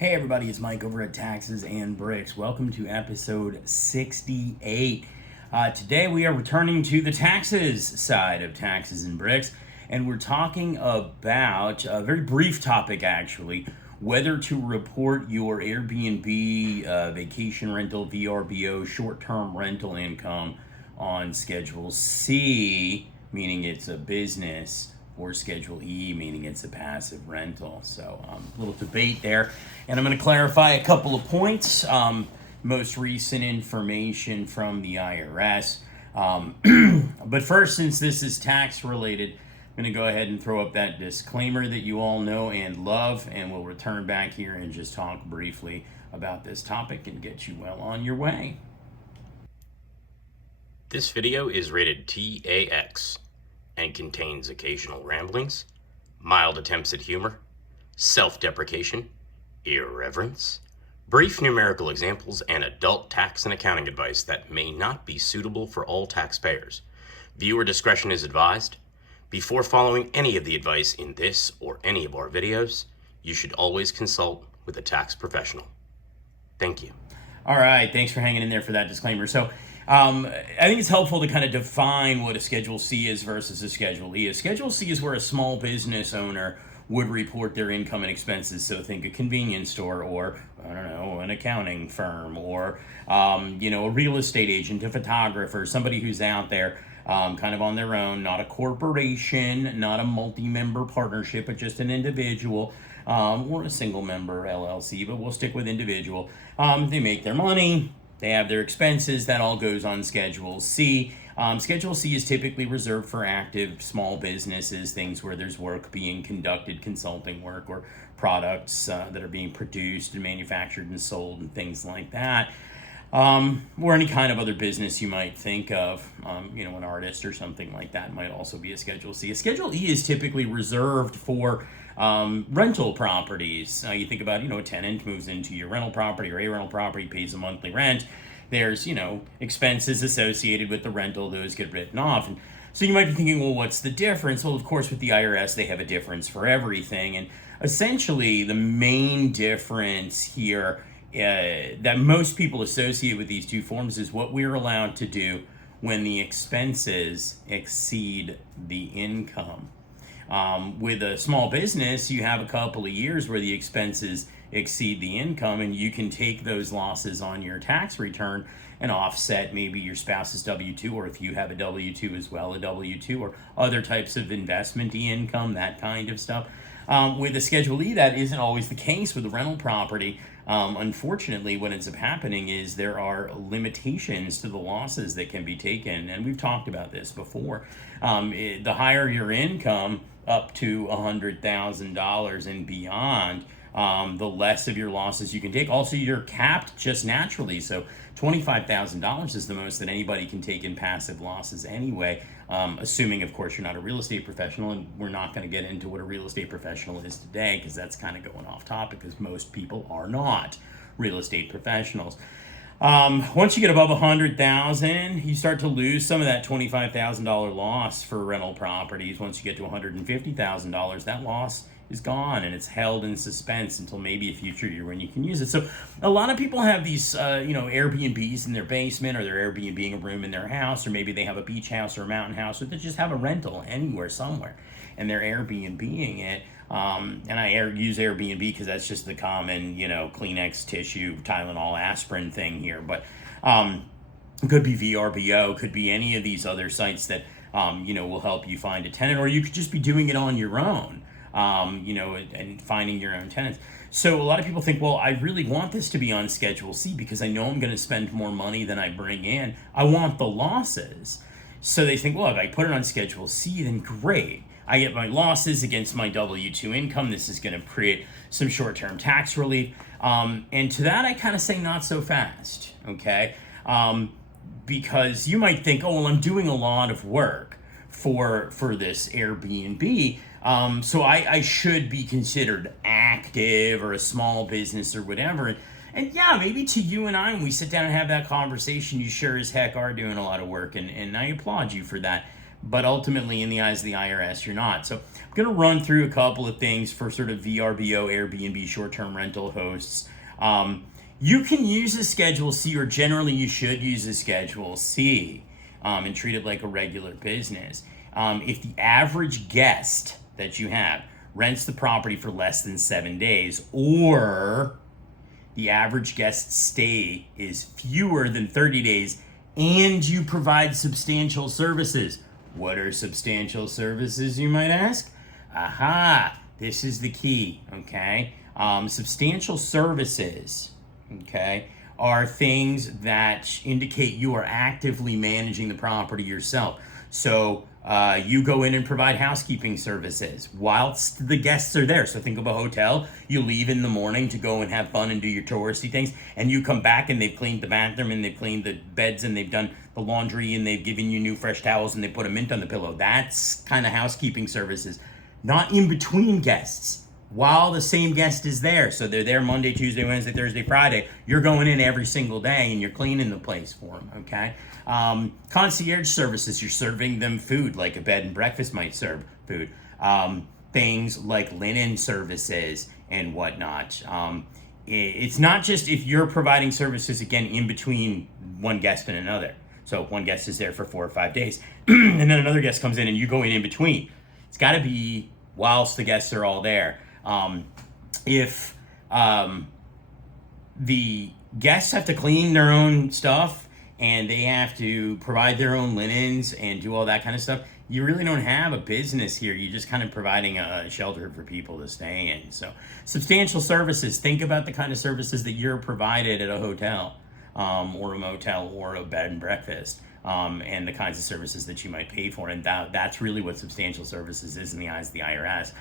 Hey everybody, it's Mike over at Taxes and Bricks. Welcome to episode 68. Today we are returning to the taxes side of Taxes and Bricks, and we're talking about a very brief topic actually, whether to report your Airbnb, vacation rental, VRBO, short-term rental income on Schedule C, meaning it's a business, or Schedule E, meaning it's a passive rental. So a little debate there. And I'm going to clarify a couple of points. Most recent information from the IRS. But first, since this is tax related, I'm going to go ahead and throw up that disclaimer that you all know and love, and we'll return back here and just talk briefly about this topic and get you well on your way. This video is rated TAX and contains occasional ramblings, mild attempts at humor, self-deprecation, irreverence, brief numerical examples, and adult tax and accounting advice that may not be suitable for all taxpayers. Viewer discretion is advised. Before following any of the advice in this or any of our videos, you should always consult with a tax professional. Thank you. All right, thanks for hanging in there for that disclaimer. So I think it's helpful to kind of define what a Schedule C is versus a Schedule E. A Schedule C is where a small business owner would report their income and expenses. So think a convenience store or, I don't know, an accounting firm or, a real estate agent, a photographer, somebody who's out there kind of on their own, not a corporation, not a multi-member partnership, but just an individual or a single member LLC, but we'll stick with individual. They make their money. They have their expenses. That all goes on Schedule C. Schedule C is typically reserved for active small businesses, things where there's work being conducted, consulting work, or products that are being produced and manufactured and sold and things like that. Or any kind of other business you might think of, an artist or something like that might also be a Schedule C. A Schedule E is typically reserved for rental properties. You think about, a tenant moves into your rental property or a rental property, pays a monthly rent. There's, expenses associated with the rental. Those get written off. And so you might be thinking, well, what's the difference? Well, of course, with the IRS, they have a difference for everything. And essentially, the main difference here that most people associate with these two forms is what we're allowed to do when the expenses exceed the income. With a small business, you have a couple of years where the expenses exceed the income, and you can take those losses on your tax return and offset maybe your spouse's W-2, or if you have a W-2 as well, a W-2, or other types of investment income, that kind of stuff. With a Schedule E, that isn't always the case with a rental property. Unfortunately, what ends up happening is there are limitations to the losses that can be taken, and we've talked about this before. The higher your income, up to $100,000 and beyond, the less of your losses you can take. Also, you're capped just naturally, so $25,000 is the most that anybody can take in passive losses anyway, assuming, of course, you're not a real estate professional, and we're not going to get into what a real estate professional is today because that's kind of going off topic because most people are not real estate professionals. Once you get above $100,000, you start to lose some of that $25,000 loss for rental properties. Once you get to $150,000, that loss is gone and it's held in suspense until maybe a future year when you can use it. So a lot of people have these, Airbnbs in their basement, or they're Airbnb-ing a room in their house, or maybe they have a beach house or a mountain house, or they just have a rental anywhere, somewhere, and they're Airbnb-ing it. And I use Airbnb because that's just the common, Kleenex, tissue, Tylenol, aspirin thing here. But it could be VRBO, could be any of these other sites that, will help you find a tenant, or you could just be doing it on your own, and finding your own tenants. So a lot of people think, well, I really want this to be on Schedule C because I know I'm going to spend more money than I bring in. I want the losses. So they think, well, if I put it on Schedule C, then great. I get my losses against my W-2 income. This is going to create some short-term tax relief. And to that, I kind of say not so fast, okay? Because you might think, oh, well, I'm doing a lot of work for this Airbnb, so I should be considered active or a small business or whatever. And yeah, maybe to you and I, when we sit down and have that conversation, you sure as heck are doing a lot of work, and I applaud you for that. but ultimately in the eyes of the IRS, you're not. So I'm going to run through a couple of things for sort of VRBO, Airbnb, short-term rental hosts. You can use a Schedule C, or generally you should use a Schedule C, and treat it like a regular business. If the average guest that you have rents the property for less than 7 days, or the average guest stay is fewer than 30 days, and you provide substantial services. What are substantial services, you might ask? Aha, this is the key, okay? Substantial services, okay, are things that indicate you are actively managing the property yourself. So you go in and provide housekeeping services whilst the guests are there. So think of a hotel. You leave in the morning to go and have fun and do your touristy things, and you come back and they've cleaned the bathroom and they've cleaned the beds and they've done the laundry and they've given you new fresh towels and they put a mint on the pillow. That's kind of housekeeping services. Not in between guests, while the same guest is there. So they're there Monday, Tuesday, Wednesday, Thursday, Friday. You're going in every single day and you're cleaning the place for them, okay? Concierge services, you're serving them food like a bed and breakfast might serve food. Things like linen services and whatnot. It's not just if you're providing services, again, in between one guest and another. So one guest is there for 4 or 5 days, and then another guest comes in and you go in between. It's got to be whilst the guests are all there. If the guests have to clean their own stuff and they have to provide their own linens and do all that kind of stuff, you really don't have a business here. You're just kind of providing a shelter for people to stay in. So substantial services, think about the kind of services that you're provided at a hotel, or a motel, or a bed and breakfast, and the kinds of services that you might pay for. And that's really what substantial services is in the eyes of the IRS.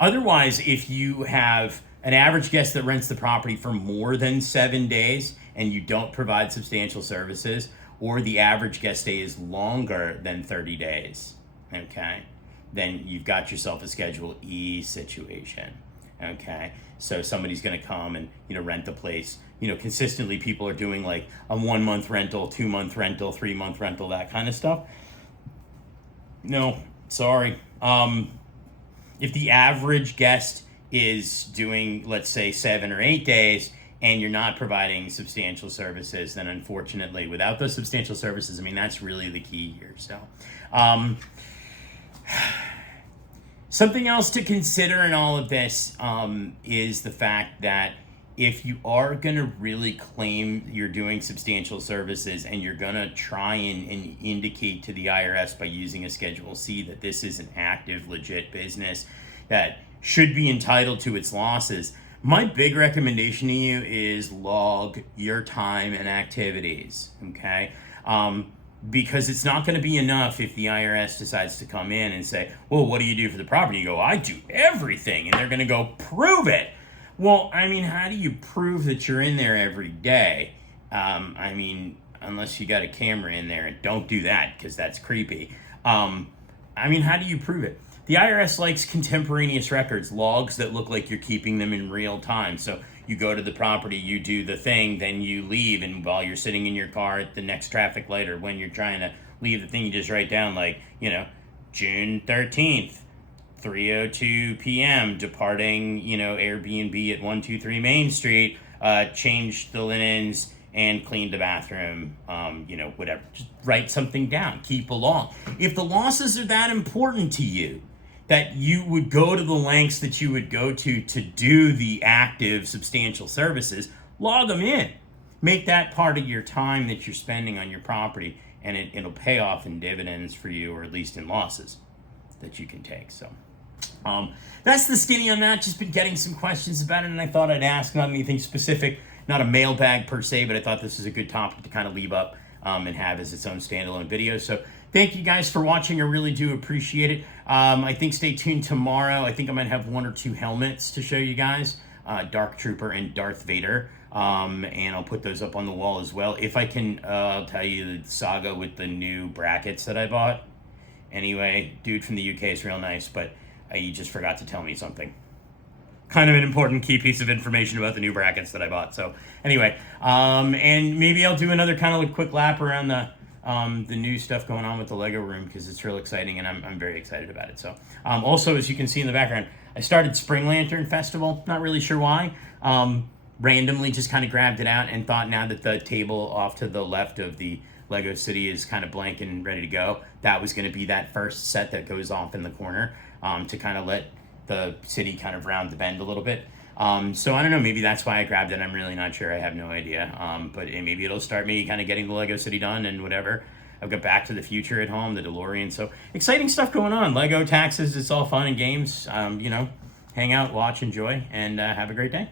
Otherwise, if you have an average guest that rents the property for more than 7 days and you don't provide substantial services, or the average guest stay is longer than 30 days, okay, then you've got yourself a Schedule E situation, okay? So somebody's going to come and, rent the place. Consistently people are doing like a 1 month rental, 2 month rental, 3 month rental, that kind of stuff. No, sorry. If the average guest is doing, let's say, 7 or 8 days, and you're not providing substantial services, then unfortunately, without those substantial services, that's really the key here. So, something else to consider in all of this is the fact that if you are going to really claim you're doing substantial services and you're going to try and indicate to the IRS by using a Schedule C that this is an active, legit business that should be entitled to its losses, my big recommendation to you is log your time and activities, okay? Because it's not going to be enough if the IRS decides to come in and say, well, what do you do for the property? You go, I do everything. And they're going to go, prove it. Well, how do you prove that you're in there every day? Unless you got a camera in there, and don't do that because that's creepy. How do you prove it? The IRS likes contemporaneous records, logs that look like you're keeping them in real time. So you go to the property, you do the thing, then you leave, and while you're sitting in your car at the next traffic light, or when you're trying to leave the thing, you just write down June 13th, 3:02 p.m., departing, Airbnb at 123 Main Street, changed the linens and cleaned the bathroom, whatever. Just write something down, keep along. If the losses are that important to you, that you would go to the lengths that you would go to do the active, substantial services, log them in. Make that part of your time that you're spending on your property, and it'll pay off in dividends for you, or at least in losses that you can take. So that's the skinny on that. Just been getting some questions about it, and I thought I'd ask. Not anything specific, not a mailbag per se, but I thought this is a good topic to kind of leave up and have as its own standalone video. So thank you guys for watching. I really do appreciate it. I think stay tuned tomorrow. I think I might have 1 or 2 helmets to show you guys, Dark Trooper and Darth Vader. And I'll put those up on the wall as well. If I can, I'll tell you the saga with the new brackets that I bought. Anyway, dude from the UK is real nice, but he just forgot to tell me something. Kind of an important key piece of information about the new brackets that I bought. So anyway, and maybe I'll do another kind of quick lap around the new stuff going on with the Lego room because it's real exciting, and I'm very excited about it. So, also, as you can see in the background, I started Spring Lantern Festival. Not really sure why. Randomly just kind of grabbed it out and thought, now that the table off to the left of the Lego City is kind of blank and ready to go, that was going to be that first set that goes off in the corner, to kind of let the city kind of round the bend a little bit. So I don't know, maybe that's why I grabbed it. I'm really not sure. I have no idea. But maybe it'll start me kind of getting the Lego City done and whatever. I've got Back to the Future at home, the DeLorean. So exciting stuff going on. Lego taxes, it's all fun and games. Hang out, watch, enjoy, and have a great day.